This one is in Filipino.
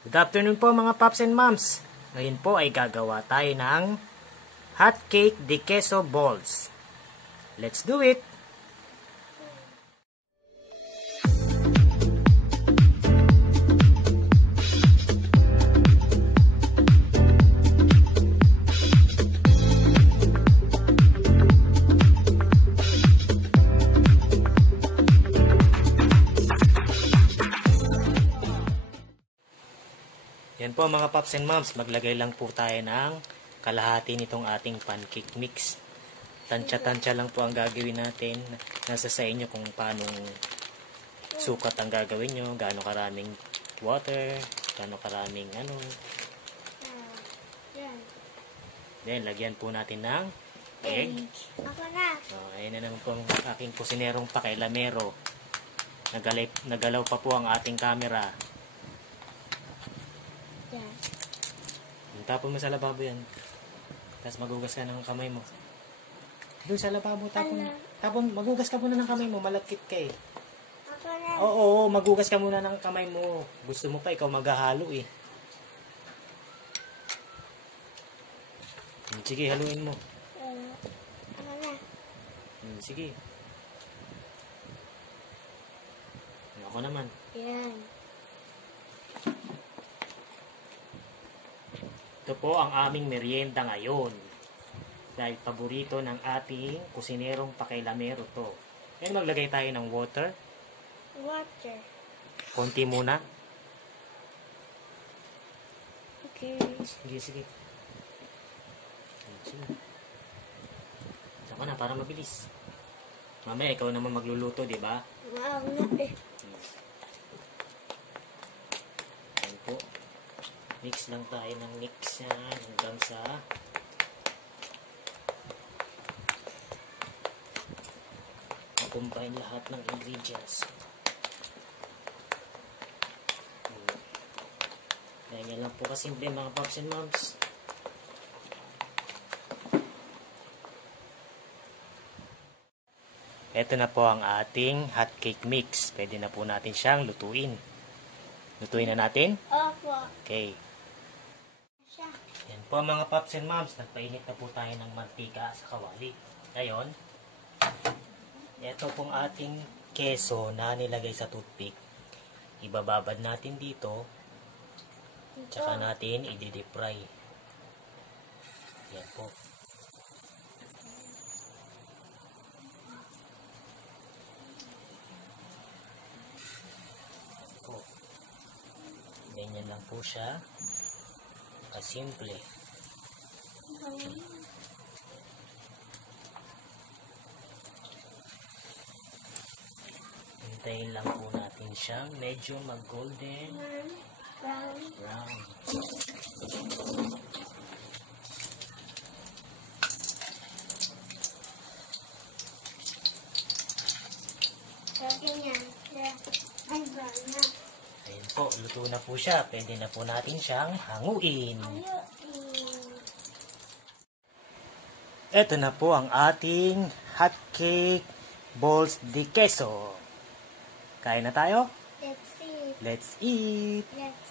Good afternoon po mga Pops and Moms. Ngayon po ay gagawa tayo ng hot cake de queso balls. Let's do it! Yan po mga Pops and Moms, maglagay lang po tayo ng kalahati nitong ating pancake mix. Tansya-tansya lang po ang gagawin natin. Nasa sa inyo kung paano sukat ang gagawin nyo, gaano karaming water, gaano karaming Then, lagyan po natin ng egg. Ako na. Ayan na naman po ang aking kusinerong pakailamero. Nagalaw pa po ang ating camera. Yan. Tapon mo sa lababo yan. Tapos magugas ka ng kamay mo. Doon sa lababo, tapon, magugas ka muna ng kamay mo, malagkit ka eh. Ako na. Oo, magugas ka muna ng kamay mo. Gusto mo pa, ikaw maghahalo eh. Sige, haluin mo. Ako na. Sige. Ako naman. Yan. Ito po ang aming merienda ngayon. Dahil paborito ng ating kusinerong pakailamero to. Ngayon maglagay tayo ng water. Water. Konti muna. Okay. Sige. Ako na, para mabilis. Mamaya, ikaw naman magluluto, di ba? Wow na eh. Ayan po. Mix lang tayo ng mix yan hanggang sa combine lahat ng ingredients. Ganyan lang po kasimple mga Pops and Moms. Ito na po ang ating hot cake mix. Pwede na po natin siyang lutuin. Lutuin na natin? Opo. Okay. Siya. Yan po mga Pops and Moms. Nagpainit na po tayo ng mantika sa kawali. Ngayon, ito pong ating keso na nilagay sa toothpick. Ibababad natin dito. Tsaka natin i-deep fry. Yan po. Ganyan lang po siya. Kasimple. Hintayin lang po natin siyang medyo mag-golden brown. Ganyan. Ay, brown na. Ayun po, luto na po siya. Pwede na po natin siyang hanguin. Ito na po ang ating hot cake balls de queso. Kain na tayo? Let's see. Let's eat! Let's